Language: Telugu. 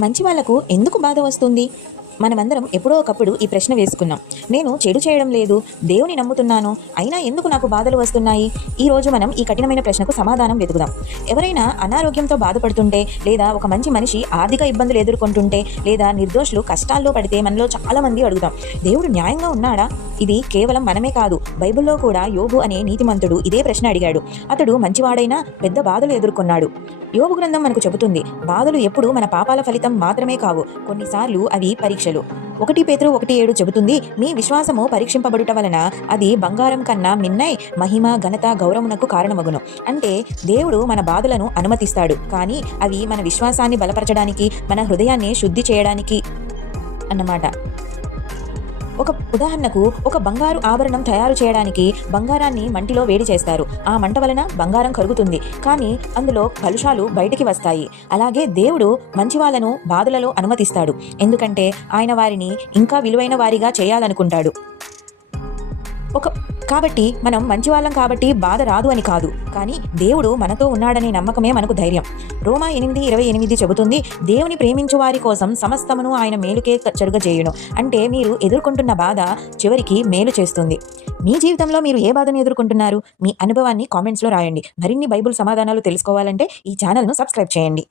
మంచి వాళ్ళకు ఎందుకు బాధ వస్తుంది? మనమందరం ఎప్పుడో ఒకప్పుడు ఈ ప్రశ్న వేసుకున్నాం. నేను చెడు చేయడం లేదు దేవుని నమ్ముతున్నాను అయినా ఎందుకు నాకు బాధలు వస్తున్నాయి? ఈ రోజు మనం ఈ కఠినమైన ప్రశ్నకు సమాధానం వెతుకుదాం. ఎవరైనా అనారోగ్యంతో బాధపడుతుంటే లేదా ఒక మంచి మనిషి ఆర్థిక ఇబ్బందులు ఎదుర్కొంటుంటే లేదా నిర్దోషులు కష్టాల్లో పడితే మనలో చాలా మంది అడుగుతాం దేవుడు న్యాయంగా ఉన్నాడా? ఇది కేవలం మనమే కాదు బైబిల్లో కూడా యోగు అనే నీతిమంతుడు ఇదే ప్రశ్న అడిగాడు. అతడు మంచివాడైనా పెద్ద బాధలు ఎదుర్కొన్నాడు. యోగు గ్రంథం మనకు చెబుతుంది బాధలు ఎప్పుడు మన పాపాల ఫలితం మాత్రమే కావు. కొన్నిసార్లు అవి పరీక్ష పరీక్షలు. ఒకటి పేతురు ఒకటి ఏడు చెబుతుంది మీ విశ్వాసము పరీక్షింపబడుట వలన అది బంగారం కన్నా మిన్నై మహిమ ఘనత గౌరవమునకు కారణమగును. అంటే దేవుడు మన బాధలను అనుమతిస్తాడు కానీ అవి మన విశ్వాసాన్ని బలపరచడానికి మన హృదయాన్ని శుద్ధి చేయడానికి అన్నమాట. ఒక ఉదాహరణకు ఒక బంగారు ఆభరణం తయారు చేయడానికి బంగారాన్ని మంటిలో వేడి చేస్తారు. ఆ మంట వలన బంగారం కరుగుతుంది. కానీ అందులో కలుషాలు బయటికి వస్తాయి. అలాగే దేవుడు మంచి వాళ్ళను బాధలలో అనుమతిస్తాడు. ఎందుకంటే ఆయన వారిని ఇంకా విలువైన వారిగా చేయాలనుకుంటాడు. ఒక కాబట్టి మనం మంచివాళ్ళం కాబట్టి బాధ రాదు అని కాదు. కానీ దేవుడు మనతో ఉన్నాడనే నమ్మకమే మనకు ధైర్యం. రోమా ఎనిమిది ఇరవై ఎనిమిది చెబుతుంది దేవుని ప్రేమించు వారి కోసం సమస్తమును ఆయన మేలుకే చేయును అంటే మీరు ఎదుర్కొంటున్న బాధ చివరికి మేలు చేస్తుంది. మీ జీవితంలో మీరు ఏ బాధను ఎదుర్కొంటున్నారు? మీ అనుభవాన్ని కామెంట్స్లో రాయండి. మరిన్ని బైబుల్ సమాధానాలు తెలుసుకోవాలంటే ఈ ఛానల్ను సబ్స్క్రైబ్ చేయండి.